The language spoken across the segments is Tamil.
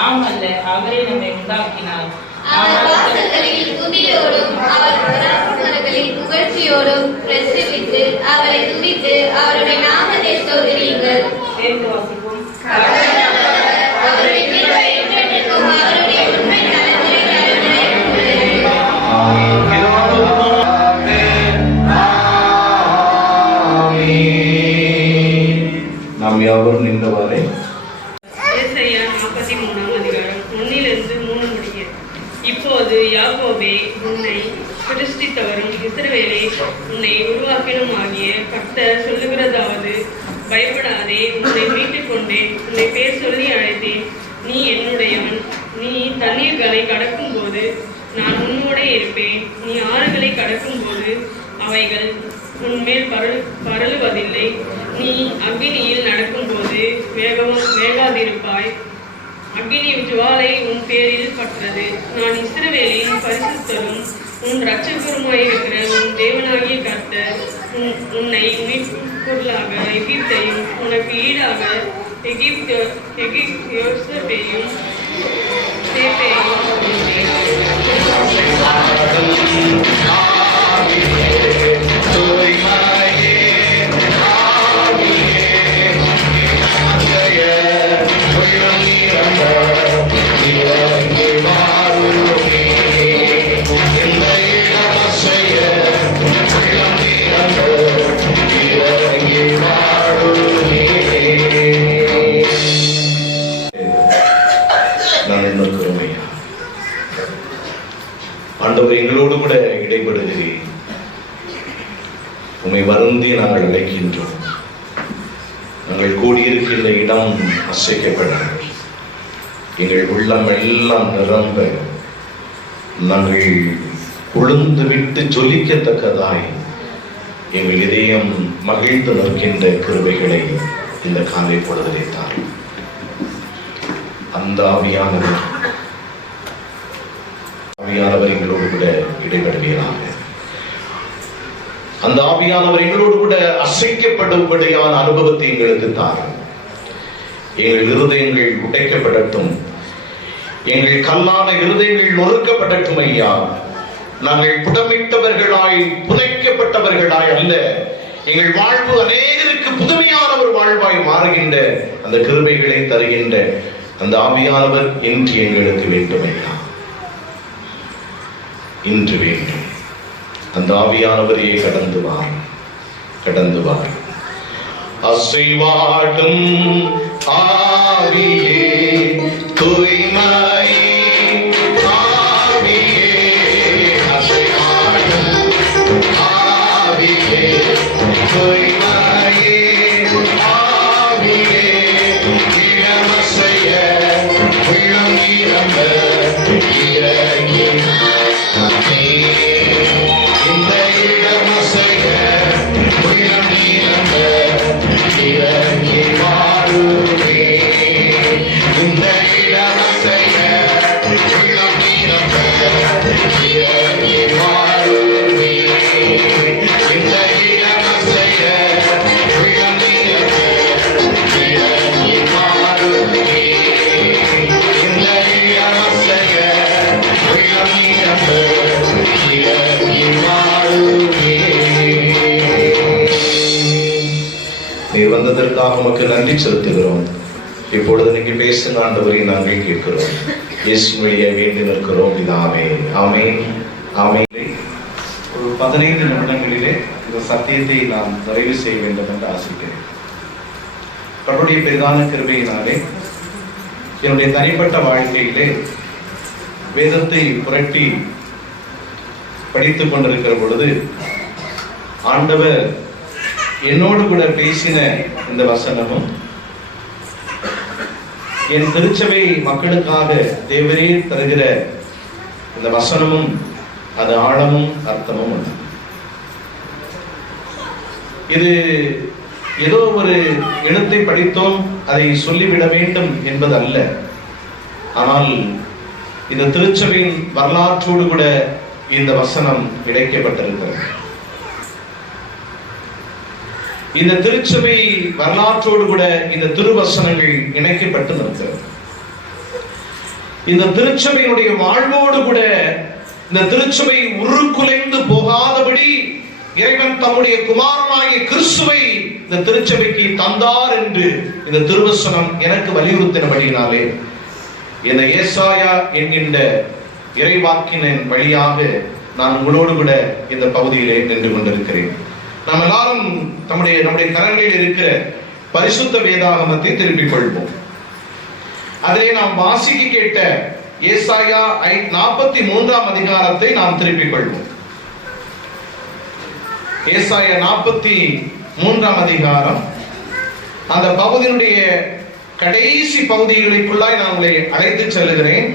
நாம் அல்ல, அவரே நம்மை உண்டாக்கினார். அவர் வாசல்களில் துதியோடும் அவர் பராமரிகளில் புகழ்ச்சியோடும் பிரசவித்து அவரை துதித்து அவருடைய நாமத்தை ஸ்தோத்திரியுங்கள். சேர்ந்து வாசிப்போம். அவருடைய கிருபை என்றென்றைக்கும் அவருடைய உண்மை தலைமுறை தலைமுறை நாம் யாவரும் நின்றவாறே ஏசாயா 43:1-3 இப்போது யாக்கோபே, உன்னை பிரதிஷ்டித்தவரும் இஸ்ரவேலே, உன்னை உருவாக்கினுமாகிய கர்த்தர் சொல்லுகிறதாவது, பயப்படாதே, உன்னை மீட்டுக் கொண்டேன், உன்னை பேர் சொல்லி அழைத்தேன், நீ என்னுடையவன். நீ தண்ணீர்களை கடக்கும் போது நான் உன்னோடே இருப்பேன். நீ ஆறுகளை கடக்கும் போது அவைகள் உன்மேல் பரலுவதில்லை. நீ அக்கினியில் நடக்கும்போது வேகாதிருப்பாய். அக்கினி ஜுவாலை உன் பேரில் பற்றது. நான் இஸ்ரவேலின் பரிசுத்தரும் உன் இரட்சகருமாயிருக்கிற உன் தேவனாகிய கர்த்தர் உன்னை மீட்பு பொருளாக எகிப்தையும் உனக்கு ஈடாக யோசேப்பையும் ஆண்டவர் எங்களோடு கூட இடைபடுகிறேன். உம்மை வருந்தி நாங்கள் அழைக்கின்றோம். நாங்கள் கூடியிருக்கின்ற இடம் அசைக்கப்பட, எங்கள் உள்ளம் எல்லாம் நிரம்ப, நாங்கள் உளுந்து விட்டு ஜொலிக்கத்தக்கதாய் எங்கள் இதயம் மகிழ்ந்து நிற்கின்ற கிருபைகளை இந்த காலை பொழுதிலே தாரும். அந்த ஆவியானவர் எங்களோடு கூட இடைபடுகிறார். அந்த ஆவியானவர் எங்களோடு கூட அசைக்கப்படும்படியான அனுபவத்தை எங்களுக்கு தாரும். எங்கள் இருதயங்கள் உடைக்கப்படட்டும், எங்கள் கல்லான இருதயங்கள் நொறுக்கப்படட்டும் ஐயா. நாங்கள் புடமிட்டவர்களாய் புதைக்கப்பட்டவர்களாய் அல்ல, எங்கள் வாழ்வு அநேகருக்கு புதுமையான ஒரு வாழ்வாய் மாறுகின்ற அந்த கிருபைகளை தருகின்ற அந்த ஆவியானவர் இன்று எங்களுக்கு வேண்டும் ஐயா, இன்று வேண்டும். அந்த ஆவியானவரையே கடந்து வார். அசைவாடும் ஆவியே, தூய்மை ஆவியே, அசைவாடும் ஆவியே, தூய்மையே ஆவியே, இளமசைய உள்ளம் நிரம்ப இறங்கி இந்த இடமசைய உள்ளம் நிரம்ப இறங்கி வாருமே. இந்த இடமசைய உள்ளம் நிரம்ப இறங்கி வாருமே. இந்த இடமசைய உள்ளம் நிரம்ப இறங்கி வாருமே. இந்த இடமசைய உள்ளம் நிரம்ப இறங்கி வாருமே. நீர் வந்ததற்காக உமக்கு நன்றி செலுத்துகிறோம். இப்பொழுது நீங்க பேசுங்க ஆண்டவரை நாங்கள் கேட்கிறோம். இயேசு வழியாக வேண்டி நிற்கிறோம் பிதாவே. ஆமென். ஆமென். ஒரு 15 நிமிடங்களிலே இந்த சத்தியத்தை நாம் நிறைவு செய்ய வேண்டும் என்று ஆசைக்கிறேன். கடவுளுடைய பெரிதான கிருபையினாலே என்னுடைய தனிப்பட்ட வாழ்க்கையிலே வேதத்தை புரட்டி படித்துக் கொண்டிருக்கிற பொழுது ஆண்டவர் என்னோடு கூட பேசின இந்த வசனமும் என் திருச்சபை மக்களுக்காக தேவரே தருகிற இந்த வசனமும் அது ஆழமும் அர்த்தமும் உண்டு. இது ஏதோ ஒரு எழுத்தை படித்தோம் அதை சொல்லிவிட வேண்டும் என்பது அல்ல. ஆனால் இந்த திருச்சபையின் வரலாற்றோடு கூட இந்த வசனம் இணைக்கப்பட்டிருக்கிறது. இந்த திருச்சபை வரலாற்றோடு கூட இந்த திருவசனங்கள் இணைக்கப்பட்டு இருக்கிறது. இந்த திருச்சபையினுடைய வாழ்வோடு கூட இந்த திருச்சபை உருக்குலைந்து போகாதபடி இறைவன் தம்முடைய குமாரனாகிய கிறிஸ்துவை இந்த திருச்சபைக்கு தந்தார் என்று இந்த திருவசனம் எனக்கு வலியுறுத்தினபடியினாலே இந்த ஏசாயா என்கின்ற இறைவாக்கினின் வழியாக நான் உங்களோடு கூட இந்த பகுதியிலே நின்று கொண்டிருக்கிறேன். நாம் எல்லாரும் நம்முடைய கரங்களில் இருக்கிற பரிசுத்த வேதாகமத்தை திருப்பிக் கொள்வோம். அதிலே நாம் வாசிக்க கேட்ட ஏசாயா 43ஆம் அதிகாரத்தை நாம் திருப்பிக் கொள்வோம். ஏசாயா 43ஆம் அதிகாரம், அந்த பகுதியினுடைய கடைசி பகுதிகளுக்குள்ளாய் நான் உங்களை அழைத்து செல்கிறேன்.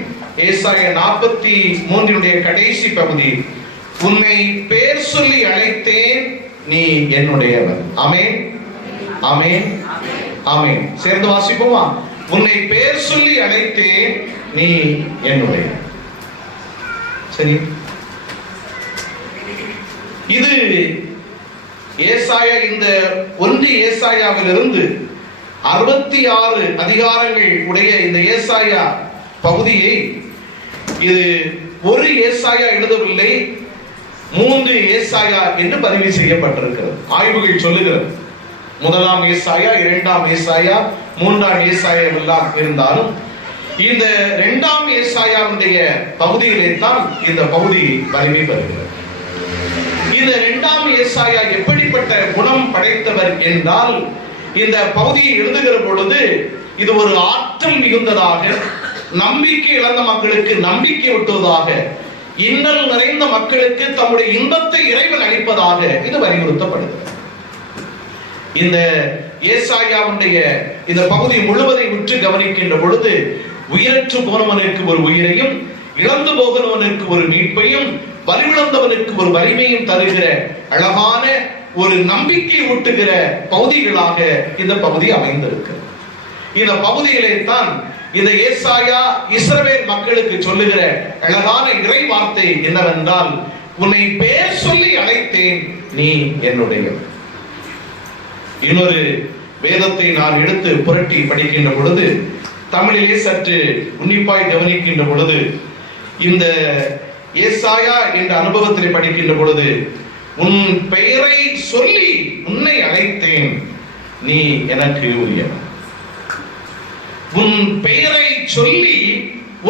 ஏசாயா 43 கடைசி பகுதி. உன்னை பேர் சொல்லி அழைத்தேன், நீ என்னுடையவன். ஆமென், ஆமென், ஆமென். சேர்ந்து வாசிப்போமா? உன்னை பேர் சொல்லி அழைத்தேன், நீ என்னுடைய. சரி, இது ஏசாயா, இந்த ஒன்று ஏசாயாவிலிருந்து 66 அதிகாரங்கள் உடைய இந்த ஏசாயா பகுதியை இது ஒரு ஏசாயா எழுதவில்லை, 3 ஏசாயா என்று பதிவு செய்யப்பட்டிருக்கிறது. ஆய்வுகள் சொல்லுகிறது முதலாம் ஏசாயா, 2ஆம் ஏசாயா, 3ஆம் ஏசாயா எல்லாம் இருந்தாலும் இந்த 2ஆம் ஏசாயாவுடைய பகுதியிலே தான் இந்த பகுதி பதிவு பெறுகிறது. இந்த 2ஆம் ஏசாயா எப்படிப்பட்ட குணம் படைத்தவர் என்றால், இந்த பகுதியை எழுதுகிற பொழுது இது ஒரு ஆற்றல் மிகுந்ததாக, நம்பிக்கை இழந்த மக்களுக்கு நம்பிக்கை ஊட்டுவதாக, இன்னல் நிறைந்த மக்களுக்கு தம்முடைய இன்பத்தை இறைவன் அளிப்பதாக இது வலியுறுத்தப்படுகிறது. இந்த ஏசாயாவுடைய இந்த பகுதி முழுவதை உற்று கவனிக்கின்ற பொழுது உயிரற்று போனவனுக்கு ஒரு உயிரையும், இழந்து போகிறவனுக்கு ஒரு மீட்பையும், வலிவிழந்தவனுக்கு ஒரு வலிமையும் தருகிற அழகான ஒரு நம்பிக்கை ஊட்டுகிற பகுதிகளாக இந்த பகுதி அமைந்திருக்கிறது. இந்த பகுதியிலே தான் இந்த ஏசாயா இஸ்ரவேல் மக்களுக்கு சொல்லுகிற அழகான இறை வார்த்தை என்னவென்றால், உன்னை பேர் சொல்லி அழைத்தேன், நீ என்னுடைய. இன்னொரு வேதத்தை நான் எடுத்து புரட்டி படிக்கின்ற பொழுது, தமிழிலே சற்று உன்னிப்பாய் கவனிக்கின்ற பொழுது, இந்த ஏசாயா என்ற அனுபவத்தில் படிக்கின்ற பொழுது, உன் பெயரை சொல்லி உன்னை அழைத்தேன், நீ எனக்கு உரியவன். உன் பெயரை சொல்லி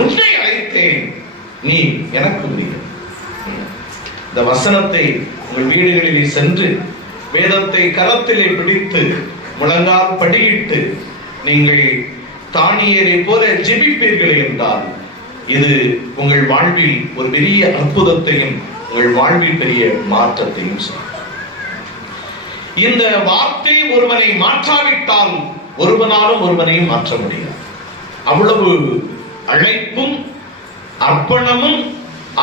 உன்னை அழைத்தேன், நீ எனக்கு உரியவன். இந்த வசனத்தை உங்கள் வீடுகளிலே சென்று வேதத்தை கரத்திலே பிடித்து முழங்கால் படியிட்டு நீங்கள் தானியேலை போல ஜெபிப்பீர்கள் என்றால், இது உங்கள் வாழ்வில் ஒரு பெரிய அற்புதத்தையும் உங்கள் வாழ்வில் பெரிய மாற்றத்தையும் சொல்லும். இந்த வார்த்தை ஒருவனை மாற்றாவிட்டால் ஒருவனாலும் ஒருவனையும் மாற்ற முடியாது. அவ்வளவு அழைப்பும் அர்ப்பணமும்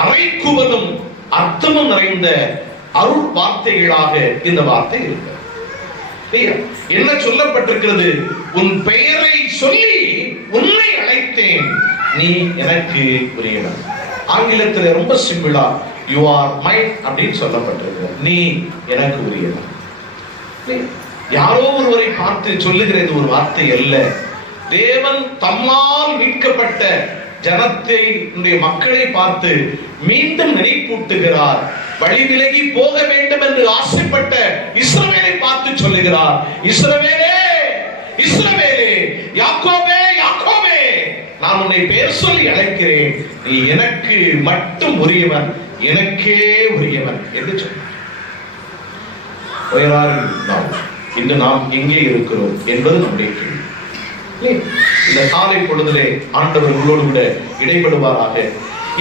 அறைக்குவதும் அர்த்தமும் நிறைந்த அருள் வார்த்தைகளாக இந்த வார்த்தை இருக்கிறது. என்ன சொல்லப்பட்டிருக்கிறது? உன் பெயரை சொல்லி உன்னை அழைத்தேன், நீ எனக்கு உரியவன். ஆங்கிலத்தில் ரொம்ப சிம்பிளா யூ ஆர் மைன் அப்படின்னு சொல்லப்பட்டிருக்கு. நீ எனக்கு உரியவன். யாரோ ஒருவரை பார்த்து சொல்லுகிறது ஒரு வார்த்தை அல்ல. தேவன் தம்மால் மீட்கப்பட்ட ஜனத்தை, மக்களை பார்த்து மீண்டும் நினைப்பூட்டுகிறார். வழி விலகி போக வேண்டும் என்று ஆசைப்பட்ட இஸ்ரவேலை பார்த்து சொல்லுகிறார், இஸ்ரவேலே, இஸ்ரவேலே, யாக்கோபே, யாக்கோபே, நான் உன்னை பெயர் சொல்லி அழைக்கிறேன், நீ எனக்கு மட்டும் உரியவன், எனக்கே உரியவன் என்று சொன்னார். இன்று நாம் எங்கே இருக்கிறோம் என்பது நம்முடைய கேள்வி. இந்த காலை பொழுதிலே ஆண்டவர் உங்களோடு கூட இடைபடுவாராக.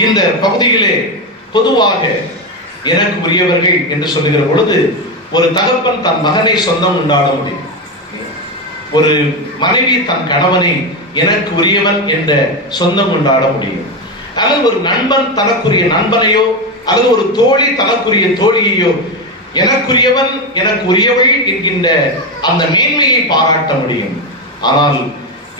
இந்த பகுதியிலே பொதுவாக எனக்கு உரியவர்கள் என்று சொல்லுகிற பொழுது, ஒரு தகப்பன் தன் மகனை சொந்தம் கொண்டாட முடியும். ஒரு மனைவி தன் கணவனை எனக்கு உரியவன் என்ற சொந்தம் கொண்டாட முடியும். அல்லது ஒரு நண்பன் தனக்குரிய நண்பனையோ, அல்லது ஒரு தோழி தனக்குரிய தோழியையோ எனக்குரியவன், எனக்கு உரியவள் என்கின்ற அந்த மேன்மையை பாராட்ட முடியும். ஆனால்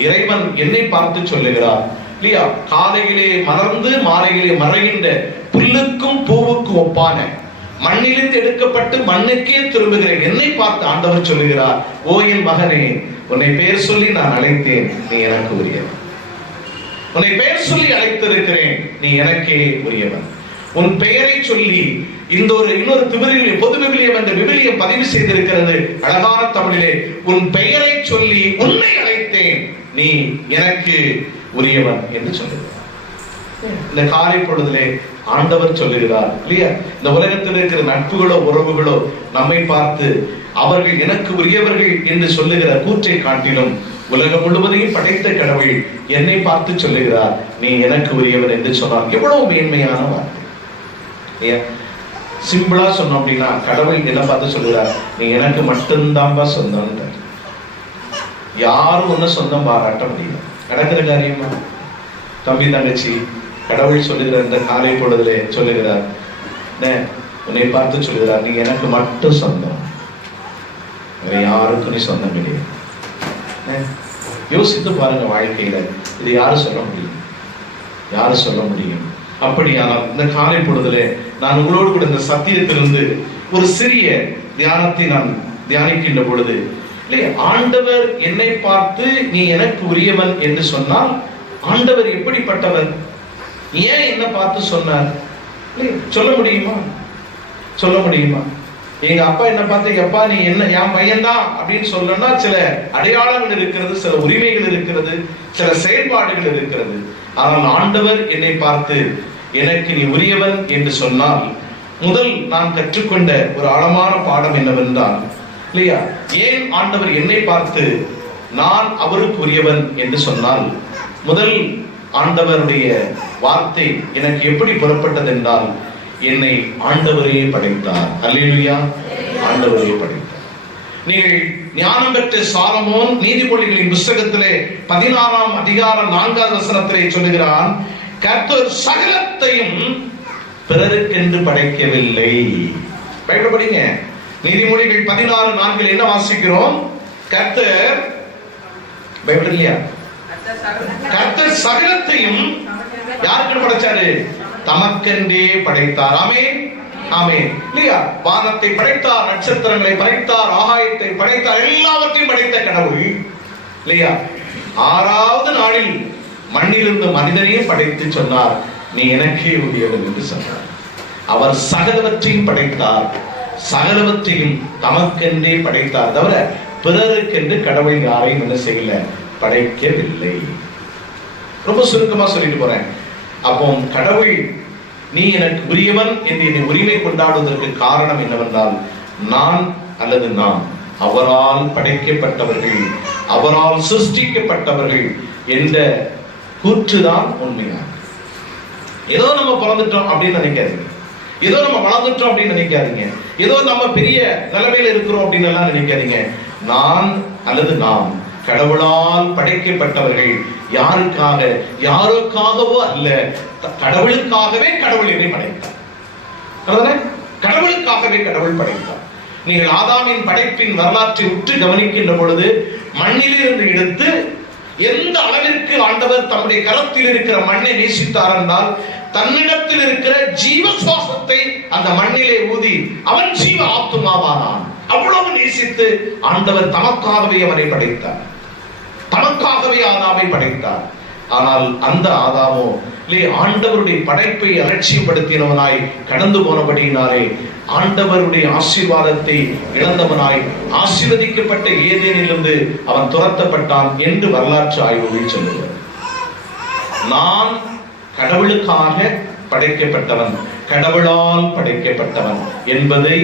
இறைவன் என்னை பார்த்து சொல்லுகிறார் இல்லையா, காலையிலே மலர்ந்து மாலையிலே மறைகின்ற புல்லுக்கும் பூவுக்கும் ஒப்பான மண்ணிலிருந்து எடுக்கப்பட்டு மண்ணுக்கே திரும்புகிறேன் என்னை பார்த்து ஆண்டவர் சொல்லுகிறார், ஓ என் மகனே, உன்னை பெயர் சொல்லி நான் அழைத்தேன், நீ எனக்கு உரியவன். உன்னை பெயர் சொல்லி அழைத்திருக்கிறேன், நீ எனக்கே உரியவன். உன் பெயரை சொல்லி இன்னொரு பொது விவிலியம் என்ற விவிலியம் பதிவு செய்திருக்கிறது அழகான தமிழிலே. உன் பெயரை சொல்லி உன்னை அழைத்தேன், நீ எனக்கு உரியவன் என்று சொல்லுகிறார். இந்த காலை பொழுதிலே ஆண்டவர் சொல்லுகிறார் இல்லையா, இந்த உலகத்தில் இருக்கிற நட்புகளோ உறவுகளோ நம்மை பார்த்து அவர்கள் எனக்கு உரியவர்கள் என்று சொல்லுகிற கூற்றை காட்டிலும் உலகம் முழுவதையும் படைத்த கடவுள் என்னை பார்த்து சொல்லுகிறார், நீ எனக்கு உரியவன் என்று சொன்னார். எவ்வளவு மேன்மையான வார்த்தை. சிம்பிளா சொன்னோம் அப்படின்னா, கடவுள் என்ன பார்த்து சொல்லுகிறார், நீ எனக்கு மட்டும்தான்பா சொந்தம். யாரும் ஒன்னும் சொந்தம் பாராட்ட முடியல. நடக்கிற காரியமா? தம்பி தங்கச்சி, கடவுள் சொல்லுகிற இந்த காலை பொழுதிலே சொல்லுகிறார், உன்னை பார்த்து சொல்லுகிறார், நீ எனக்கு மட்டும் சொந்தம், வேற யாருக்கும் நீ சொந்தம் கிடையாது. யோசித்து பாருங்க, வாழ்க்கையில இது யாரு சொல்ல முடியும்? யாரு சொல்ல முடியும்? அப்படியானால் இந்த காலை பொழுதிலே நான் உங்களோடு கூட இந்த சத்தியத்திலிருந்து ஒரு சிறிய தியானத்தை நான் தியானிக்கின்ற பொழுது, இல்லையா, ஆண்டவர் என்னை பார்த்து நீ எனக்கு உரியவன் என்று சொன்னால் ஆண்டவர் எப்படிப்பட்டவர்? ஏன் என்ன பார்த்து சொன்னார்? சொல்ல முடியுமா? சொல்ல முடியுமா? எங்க அப்பா என்ன பார்த்து, எப்பா நீ என்ன என் பையன்தான் அப்படின்னு சொல்லணும்னா சில அடையாளங்கள் இருக்கிறது, சில உரிமைகள் இருக்கிறது, சில செயல்பாடுகள் இருக்கிறது. ஆனால் ஆண்டவர் என்னை பார்த்து எனக்கு நீ உரியவன் என்று சொன்னால், முதல் நான் கற்றுக்கொண்ட ஒரு ஆழமான பாடம் என்னவென்றால், இல்லையா, ஏன் ஆண்டவர் என்னை பார்த்து நான் அவருக்கு உரியவன் என்று சொன்னால், முதல் ஆண்டவருடைய வார்த்தை எனக்கு எப்படி புறப்பட்டது என்றால், என்னை ஆண்டவரே படைத்தார். அல்லேலூயா, ஆண்டவரே படைத்தார். நீங்கள் ஞானம் பெற்ற சாலமோன் நீதிமொழிகளின் புத்தகத்திலே 16ஆம் அதிகாரம் 4வது வசனத்திலே சொல்லுகிறான், கர்த்தர் சகலத்தையும் பிறருக்கென்று படைக்கவில்லை. படிங்க, நீதிமொழிகள் 16:4 என்ன வாசிக்கிறோம்? கர்த்தர் இல்லையா, கர்த்தர் சகலத்தையும் யாருக்கு படைச்சாரு? தமக்கென்றே படைத்தார். ஆமென், ஆமென். இல்லையா, வானத்தை படைத்தார், நட்சத்திரங்களை படைத்தார், ஆகாயத்தை படைத்தார், எல்லாவற்றையும் படைத்த கடவுள் இல்லையா, 6வது நாளில் மண்ணிலிருந்து மனிதனையும் படைத்து சொன்னார், நீ எனக்கே உரியவன் என்று சொன்னார். அவர் சகலவற்றையும் படைத்தார், சகலவற்றையும் தமக்கென்றே படைத்தார், தவிர பிறருக்கென்று கடவுள் யாரையும் என்ன செய்யல, படைக்கவில்லை. ரொம்ப சுருக்கமா சொல்லிட்டு போறேன். அப்போ கடவுள் நீ எனக்கு உரியவன் என்று என்னை உரிமை கொண்டாடுவதற்கு காரணம் என்னவென்றால், நான் அல்லது நாம் அவரால் படைக்கப்பட்டவர்கள், அவரால் சிருஷ்டிக்கப்பட்டவர்கள் என்ற கூற்றுதான் உண்மையான. ஏதோ நம்ம பிறந்துட்டோம் அப்படின்னு நினைக்காதீங்க, ஏதோ நம்ம வளர்ந்துட்டோம் அப்படின்னு நினைக்காதீங்க, ஏதோ நம்ம பெரிய நிலைமையில இருக்கிறோம் அப்படின்னு எல்லாம் நினைக்காதீங்க. நான் அல்லது நாம் கடவுளால் படைக்கப்பட்டவர்கள். யாருக்காக? யாருக்காகவோ அல்ல, கடவுளுக்காகவே கடவுள் என்னை படைத்தார். கடவுளுக்காகவே கடவுள் படைத்தார். நீங்கள் ஆதாமின் படைப்பின் வரலாற்றை உற்று கவனிக்கின்ற பொழுது, மண்ணிலிருந்து எடுத்து எந்த அளவிற்கு ஆண்டவர் தம்முடைய கரத்தில் இருக்கிற மண்ணை நேசித்தார் என்றால், தன்னிடத்தில் இருக்கிற ஜீவ சுவாசத்தை அந்த மண்ணிலே ஊதி அவன் ஜீவ ஆத்துமாவானான். அவ்வளவு நேசித்து ஆண்டவர் தமக்காகவே அவரை படைத்தார், தமக்காகவே ஆதாமை படைத்தார். ஆனால் அந்த ஆதாமோ ஆண்டவருடைய படைப்பை அலட்சியப்படுத்தினவனாய் கடந்து போனபடியினாலே ஆண்டவருடைய ஆசீர்வாதத்தை இழந்தவனாய் ஆசீர்வதிக்கப்பட்ட ஏதேனிலிருந்து அவன் துரத்தப்பட்டான் என்று வரலாற்று ஆய்வுகள் சொல்லுகிறது. நான் கடவுளுக்காக படைக்கப்பட்டவன், கடவுளால் படைக்கப்பட்டவன் என்பதை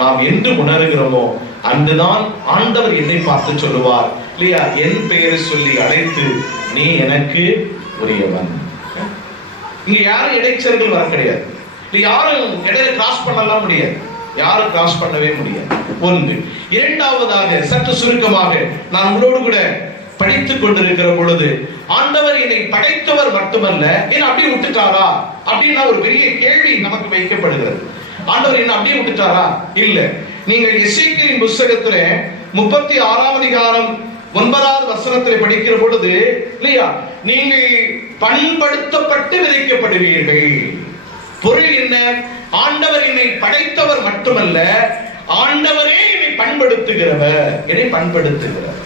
நாம் என்று உணர்கிறோமோ அன்றுதான் ஆண்டவர் என்னை பார்த்து சொல்லுவார் இல்லையா, என் பெயரை சொல்லி அழைத்து நீ எனக்கு உரியவன். இங்க யாரும் இடைச்சர்கள் வர கிடையாது, யாரும் இடையில கிராஸ் பண்ணலாம் முடியாது, யாரும் கிராஸ் பண்ணவே முடியாது. ஒன்று. இரண்டாவதாக சற்று சுருக்கமாக நான் உங்களோடு கூட படித்துக் கொண்டிருக்கிற பொழுது, ஆண்டவர் என்னை படைத்தவர் மட்டுமல்ல, என்ன அப்படியே விட்டுட்டாரா அப்படின்னா ஒரு பெரிய கேள்வி நமக்கு வைக்கப்படுகிறது. ஆண்டவர் என்ன அப்படியே விட்டுட்டாரா? இல்ல. நீங்கள் எசேக்கியேலின் புத்தகத்துல 36ஆம் அதிகாரம் 9வது வசனத்திலே படிக்கிற பொழுது இல்லையா, நீங்கள் பண்படுத்தப்பட்டு விதைக்கப்படுவீர்கள். பொருள் என்ன? ஆண்டவர் என்னை படைத்தவர் மட்டுமல்ல, ஆண்டவரே என்னை பண்படுத்துகிறவர். என்னை பண்படுத்துகிறவர்,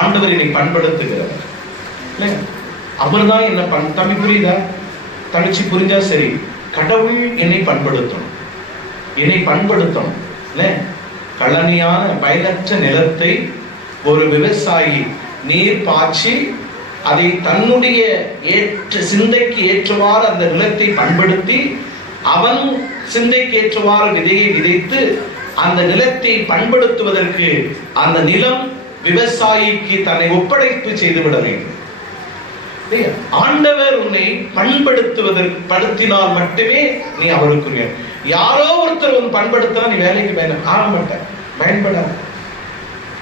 ஆண்டவர் என்னை பண்படுத்துகிறவர். அவர் தான் என்ன தம்பி புரியுதா? தங்கச்சி புரிஞ்சா சரி. கடவுள் என்னை பண்படுத்தணும், என்னை பண்படுத்தணும். கழனியான பயனற்ற நிலத்தை ஒரு விவசாயி நீர் பாய்ச்சி அதை தன்னுடைய சிந்தைக்கு ஏற்றவாறு அந்த நிலத்தை பண்படுத்தி அவன் சிந்தைக்கு ஏற்றவாறு விதையை விதைத்து அந்த நிலத்தை பண்படுத்துவதற்கு அந்த நிலம் விவசாயிக்கு தன்னை ஒப்படைப்பு செய்துவிட வேண்டும். ஆண்டவர் உன்னை பண்படுத்துவதற்கு படுத்தினால் மட்டுமே நீ அவருக்குரிய. யாரோ ஒருத்தர் உன் பண்படுத்தினா நீ வேலைக்கு ஆக மாட்ட,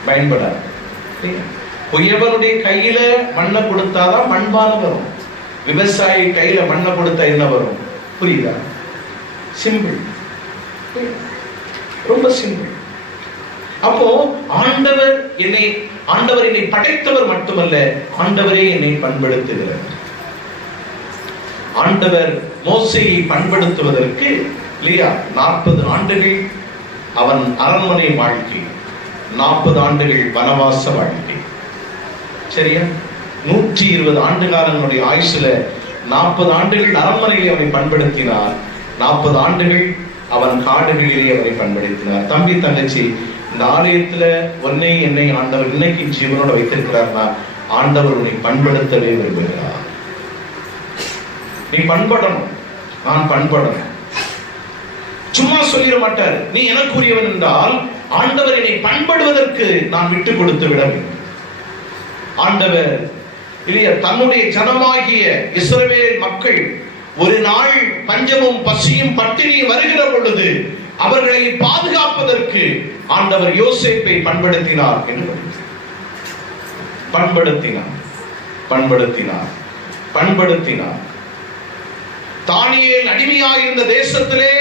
பயன்படாது. புயவனுடைய கையில மண்ணை கொடுத்தாதான் மண்பான வரும். விவசாயி கையில மண்ணை கொடுத்தா என்ன வரும்? புரியுதா? சிம்பிள், ரொம்ப சிம்பிள். அப்போ ஆண்டவர் என்னை படைத்தவர் மட்டுமல்ல, ஆண்டவரே என்னை பண்படுத்துகிறார். ஆண்டவர் மோசேயை பண்படுத்துவதற்கு இல்லையா 40 ஆண்டுகள் அவன் அரண்மனை வாழ்க்கை, 40 ஆண்டுகள் வனவாச வாழ்க்கை. சரியா? 120 ஆண்டு காலங்களுடைய ஆயுசுல 40 ஆண்டுகள் அரண்மனையிலே அவனை பண்படுத்தினார், 40 ஆண்டுகள் அவன் காடுகளிலே அவனை பண்படுத்தினார். தம்பி தங்கச்சி, இந்த ஆலயத்துல உன்னை என்னை ஆண்டவர் இன்னைக்கு ஜீவனோட வைத்திருக்கிறார்னா ஆண்டவர் உன்னை பண்படுத்தவே விரும்புகிறார். நீ பண்படணும், நான் பண்படணும். சும்மா சொல்லிட மாட்டார். நீ எனக்குரியவன் என்றால் ஆண்டவர் என்னை பண்படுவதற்கு நான் விட்டு கொடுத்து விட வேண்டும். ஆண்டவர் இல்லையா தன்னுடைய ஜனமாகிய இஸ்ரவேல் மக்கள் ஒரு நாள் பஞ்சமும் பசியும் பட்டினியும் வருகிற பொழுது அவர்களை பாதுகாப்பதற்கு ஆண்டவர் யோசேப்பை பண்படுத்தினார் என்று பண்படுத்தினார். தானியேல் அடிமையாக இருந்த தேசத்திலே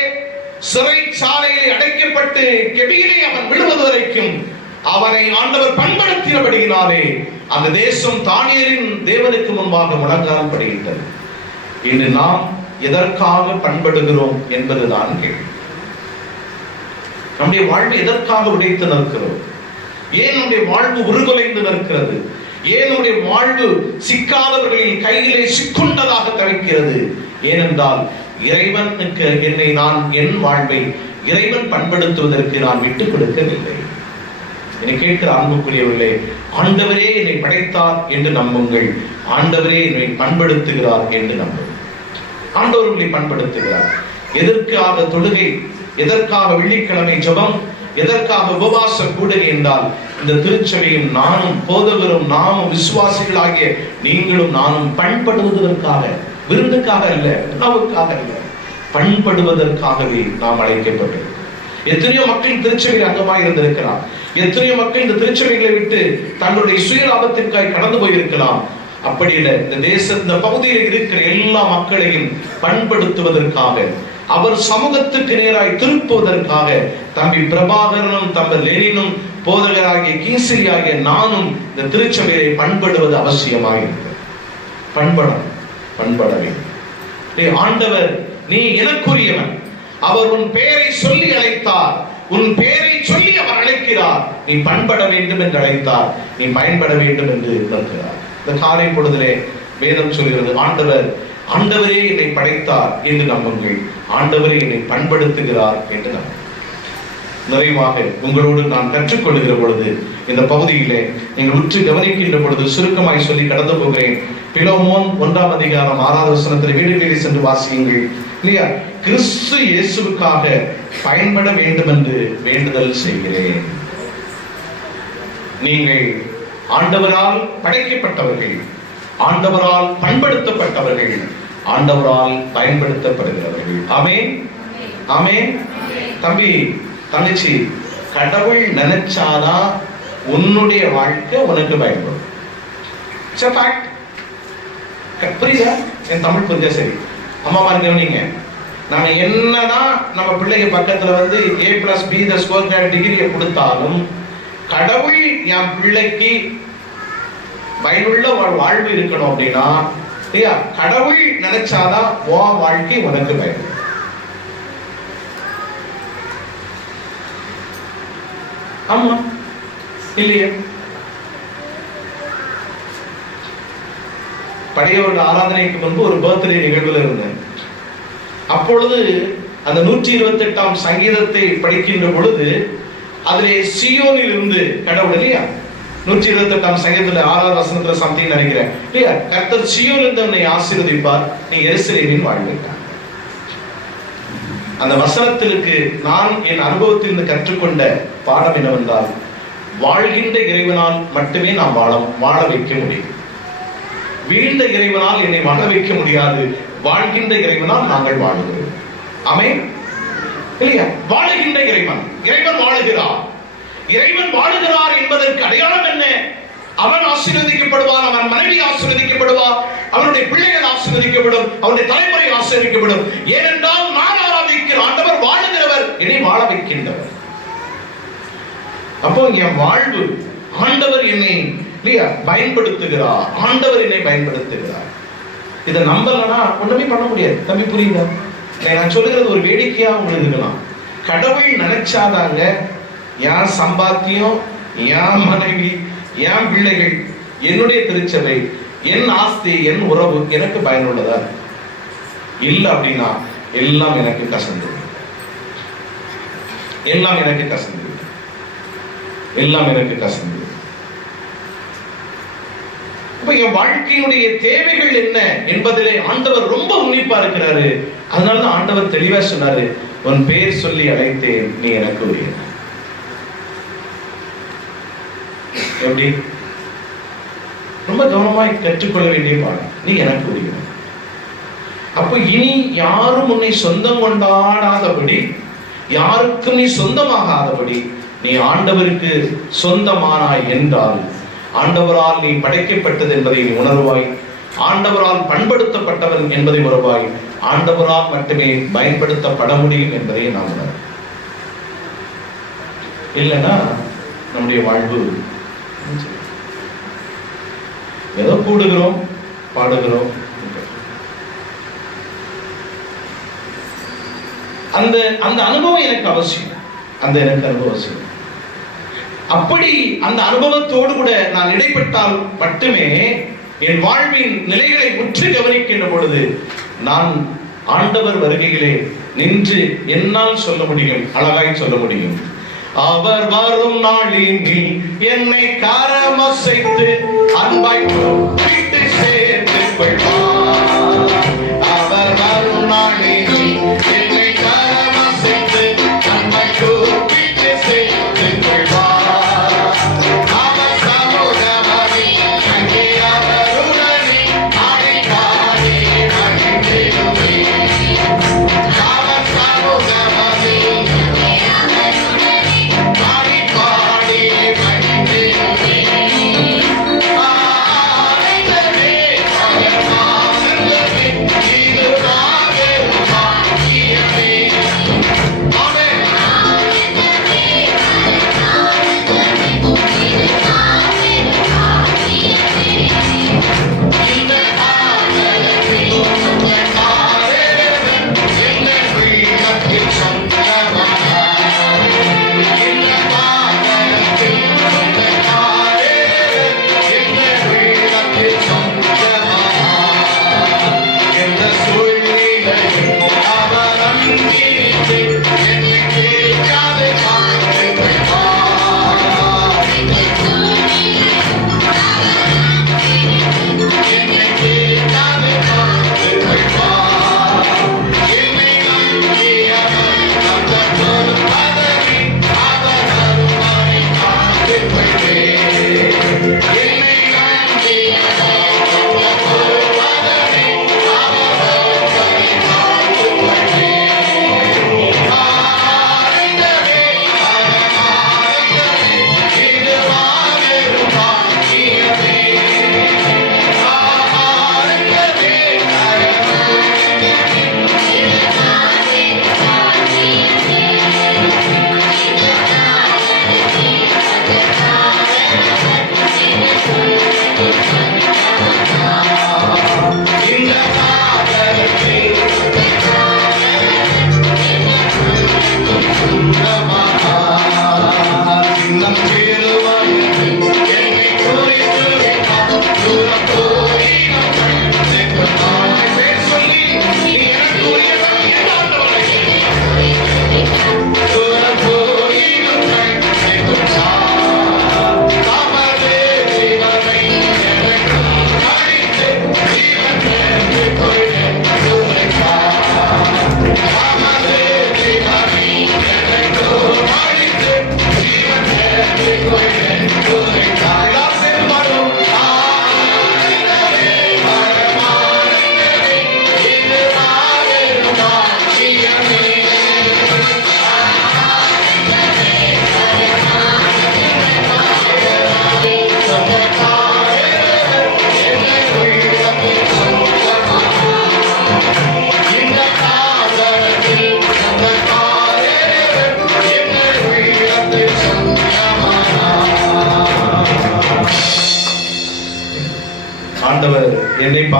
சிறைச்சாலையில் அடைக்கப்பட்டு கெபியிலே அவன் விழுவது வரைக்கும் அவனை ஆண்டவர் பண்படுத்தினபடியினாலே அந்த தேசம் தானியேலின் தேவனுக்கு முன்பாக முழங்கால் படியிட்டது. இன்று நாம் எதற்காக பண்படுகிறோம் என்பதுதான் கேள்வி. நம்முடைய வாழ்வு எதற்காக உடைத்து நிற்கிறோம்? ஏன் நம்முடைய வாழ்வு உருகுலைந்து நிற்கிறது? ஏன் நம்முடைய வாழ்வு சிக்காதவர்களின் கையிலே சிக்குண்டதாக தவிக்கிறது? ஏனென்றால் இறைவனுக்கு என் வாழ்வை இறைவன் பண்படுத்துவதற்கு நான் விட்டுக் கொடுக்கவில்லை. என்னை கேட்கிற அன்புக்குரியவர்களே, ஆண்டவரே என்னை படைத்தார் என்று நம்புங்கள், ஆண்டவரே என்னை பண்படுத்துகிறார் என்று நம்புங்கள். ஆண்டவர்களை பண்படுத்துகிறார். எதற்காக தொழுகை, எதற்காக வெள்ளிக்கிழமை ஜெபம், எதற்காக உபவாச கூடுகை என்றால் இந்த திருச்சபையும் நானும் போதகரும் நாமும் விசுவாசிகளாகிய நீங்களும் நானும் பண்படுவதற்காக, விருந்துக்காக அல்ல, உணவுக்காக அல்ல, பண்படுவதற்காகவே நாம் அழைக்கப்பட்டோம். எத்தனையோ மக்கள் திருச்சபையில் அங்கமாக இருந்திருக்கலாம், எத்தனையோ மக்கள் இந்த திருச்சபைகளை விட்டு தங்களுடைய சுயலாபத்திற்காக கடந்து போயிருக்கலாம். அப்படி இல்லை, இந்த பகுதியில் இருக்கிற எல்லா மக்களையும் பண்படுத்துவதற்காக, அவர் சமூகத்துக்கு நேராய் திருப்புவதற்காக தம்பி பிரபாகரனும் தம்பி லெனினும் போதகராகிய கீசரி ஆகிய நானும் இந்த திருச்சபையை பண்படுவது அவசியமாக இருக்கிறது. பண்படவே ஆண்டவர் நீ எனக்குரியவன், அவர் உன் பெயரை சொல்லி அழைத்தார், உன் பெயரை சொல்லி அவர் அழைக்கிறார், நீ பண்பட வேண்டும் என்று அழைத்தார், நீ பயன்பட வேண்டும் என்று இருக்கிறார். இந்த காலை பொழுதிலே வேதம் சொல்கிறது, ஆண்டவரே என்னை படைத்தார் என்று நம்புங்கள், ஆண்டவரே என்னை பண்படுத்துகிறார் என்று நம்புங்கள். நிறைவாக உங்களோடு நான் கற்றுக்கொள்கிற பொழுது இந்த பகுதியிலே நீங்கள் உற்று கவனிக்கின்ற பொழுது சுருக்கமாய் சொல்லி கடந்து போகிறேன். பிலோமோன் 1ஆம் அதிகாரம் 6வது வசனத்தில் வீடு சென்று வாசியுங்கள் இல்லையா? கிறிஸ்து இயேசுவுக்காக பயன்பட வேண்டும் என்று வேண்டுதல் செய்கிறேன். நீங்கள் ஆண்டவரால் படைக்கப்பட்டவர்கள், ஆண்டவரால் பண்படுத்தப்பட்டவர்கள், ஆண்டவரால் பயன்படுத்தப்படுகிறவர்கள். ஆமென், ஆமென். தம்பி தங்கச்சி, கடவுள் நினைச்சாதான் உன்னுடைய வாழ்க்கை உனக்கு பயன்படும். புரியுதா? என் தமிழ் புரிஞ்சா சரி. அம்மா மாதிரி கவனிங்க, நம்ம என்னதான் நம்ம பிள்ளைங்க பக்கத்துல வந்து A+B டிகிரியை கொடுத்தாலும் கடவுள் என் பிள்ளைக்கு பயனுள்ள வாழ்வு இருக்கணும் அப்படின்னா கடவுள் நினைச்சாதான் உன் வாழ்க்கை உனக்கு பயன்படும். ஆமா இல்லையா? படையவர்கள் ஆராதனைக்கு முன்பு ஒரு பர்த்டே நிகழ்வுல இருந்தேன். அப்பொழுது அந்த 128ஆம் சங்கீதத்தை படிக்கின்ற பொழுது அதிலே சியோனில் இருந்து கடவுள் இல்லையா, 128ஆம் சங்கீதத்துல 6ஆவது வசனத்துல சம்திங் நினைக்கிறேன் இல்லையா, கர்த்தர் சியோனில் இருந்து உன்னை ஆசீர்வதிப்பார், நீ எருசலேமின் வாழ்வைட்டார். அந்த வசனத்திற்கு நான் என் அனுபவத்திலிருந்து கற்றுக்கொண்ட பாடம் என்னவென்றால், வாழ்கின்ற இறைவனால் மட்டுமே நாம் வாழ வைக்க முடியும். வீழ்ந்த இறைவனால் என்னை வாழ வைக்க முடியாது. வாழ்கின்ற இறைவனால் நாங்கள் வாழுகிறோம். ஆமென் இல்லையா? வாழுகின்ற இறைவன் வாழுகிறார். இறைவன் வாழுகிறார் என்பதற்கு அடையாளம் என்ன? அவன் ஆசீர்வதிக்கப்படுவான், அவன் மனைவி ஆசீர்வதிக்கப்படுவார், அவனுடைய பிள்ளைகள் ஆசீர்வதிக்கப்படும், அவனுடைய தலைமுறை ஆசீர்வதிக்கப்படும். ஏனென்றால் நான் ஆராதிக்கிற ஆண்டவர் வாழுகிறவர், என்னை வாழ வைக்கின்றவர். அப்போ என் வாழ்வு ஆண்டவர் என்னை இல்லையா பயன்படுத்துகிறார், ஆண்டவர் என்னை பயன்படுத்துகிறார். இதை நம்பலன்னா ஒண்ணுமே பண்ண முடியாது. தம்பி புரியுதா? நான் சொல்லுகிறது ஒரு வேடிக்கையா உங்களுக்கு இருக்கலாம். கடவுள் நினைச்சாதாங்க என் சம்பாத்தியம், என் மனைவி, என் பிள்ளைகள், என்னுடைய திருச்சபை, என் ஆஸ்தி, என் உறவு எனக்கு பயனுள்ளதா இல்லை அப்படின்னா எல்லாம் எனக்கு கசந்து, எல்லாம் எனக்கு கசந்து, எல்லாம் எனக்கு கசந்து. இப்ப என் வாழ்க்கையினுடைய தேவைகள் என்ன என்பதிலே ஆண்டவர் ரொம்ப உன்னிப்பா இருக்கிறாரு. அதனாலதான் ஆண்டவர் தெளிவா சொன்னாரு, உன் பேர் சொல்லி அழைத்தேன், நீ எனக்கு உரிய. எப்படி? ரொம்ப கவனமாய் கற்றுக்கொள்ள வேண்டிய பாடம். நீ எனக்கு உரிய. அப்போ இனி யாரும் உன்னை சொந்தம் கொண்டாடாதபடி, யாருக்கும் நீ சொந்தமாகாதபடி நீ ஆண்டவருக்கு சொந்தமானாய் என்றால், ஆண்டவரால் நீ படைக்கப்பட்டது என்பதை நீ உணர்வாய், ஆண்டவரால் பண்படுத்தப்பட்டவன் என்பதை உணர்வாய், ஆண்டவரால் மட்டுமே பயன்படுத்தப்பட முடியும் என்பதை நாம் உணர்வோம். இல்லைன்னா நம்முடைய வாழ்வு ஏதோ கூடுகிறோம், பாடுகிறோம். அந்த அந்த அனுபவம் எனக்கு அவசியம். எனக்கு அனுபவம் அவசியம். அப்படி அந்த அனுபவத்தோடு கூட நான் இடைப்பட்டால் மட்டுமே என் வாழ்வின் நிலைகளை உற்று கவனிக்கின்ற பொழுது நான் ஆண்டவர் வருகையிலே நின்று என்னால் சொல்ல முடியும், அழகாய் சொல்ல முடியும், அவர் வரும் நாளில் என்னை கரமசைத்து அன்பாய் கூப்பிட்டு சேர்த்து கொள்வார். அவர் வரும் நாளில் என்னை கரமசைத்து அன்பாய் கூப்பிட்டு சேர்த்து கொள்வார். ஆமென்.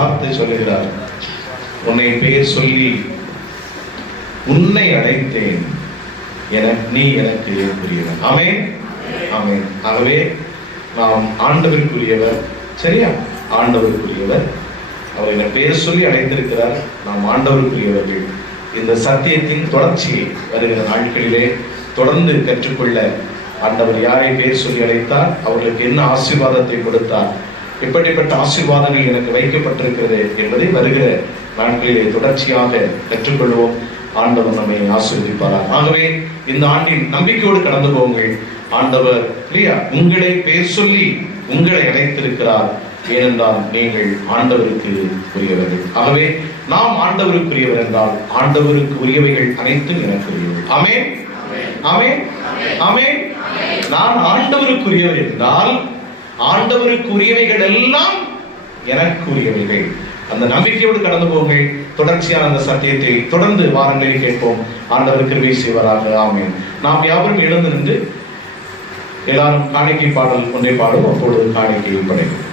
பார்த்து சொல்லுகிறார், உன்னை பெயர் சொல்லி உன்னை அழைத்தேன், நீ எனக்கு புரியவன். ஆமென், ஆமென். ஆகவே நாம் ஆண்டவருக்குரியவர். சரியா? ஆண்டவருக்குரியவர். அவர் என்னை பெயர் சொல்லி அழைத்திருக்கிறார். நாம் ஆண்டவருக்குரியவர்கள். இந்த சத்தியத்தின் தொடர்ச்சியை வருகிற நாட்களிலே தொடர்ந்து கற்றுக்கொள்ள ஆண்டவர் யாரை பெயர் சொல்லி அழைத்தார், அவர்களுக்கு என்ன ஆசீர்வாதத்தை கொடுத்தார், எப்படிப்பட்ட ஆசீர்வாதங்கள் எனக்கு வைக்கப்பட்டிருக்கிறது என்பதை வருகிற நாட்களிலே தொடர்ச்சியாக கற்றுக்கொள்வோம். ஆண்டவர் நம்மை ஆசீர்வதிப்பாரார். ஆகவே இந்த ஆண்டின் நம்பிக்கையோடு கடந்து போங்கள். ஆண்டவர் இல்லையா, உங்களை பெயர் சொல்லி உங்களை அழைத்திருக்கிறார். ஏனென்றால் நீங்கள் ஆண்டவருக்கு உரியவர்கள். ஆகவே நாம் ஆண்டவருக்குரியவர் என்றால் ஆண்டவருக்கு உரியவைகள் அனைத்தும் எனக்கு உரியவை. ஆமென், ஆமென், ஆமென். நான் ஆண்டவருக்குரியவர் என்றால் ஆண்டவருக்கு உரியவைகள் எல்லாம் எனக்கு உரியவைகள். அந்த நம்பிக்கையோடு கடந்து போங்கள். தொடர்ச்சியான அந்த சத்தியத்தை தொடர்ந்து வாரங்களில் கேட்போம். ஆண்டவர் கிருபை செய்வாராக. ஆமென். நாம் யாவரும் எழுந்து நின்று எல்லாரும் காணிக்கை பாடல் ஒன்றை பாடுவோம். அப்பொழுது காணிக்கையை படைப்போம்.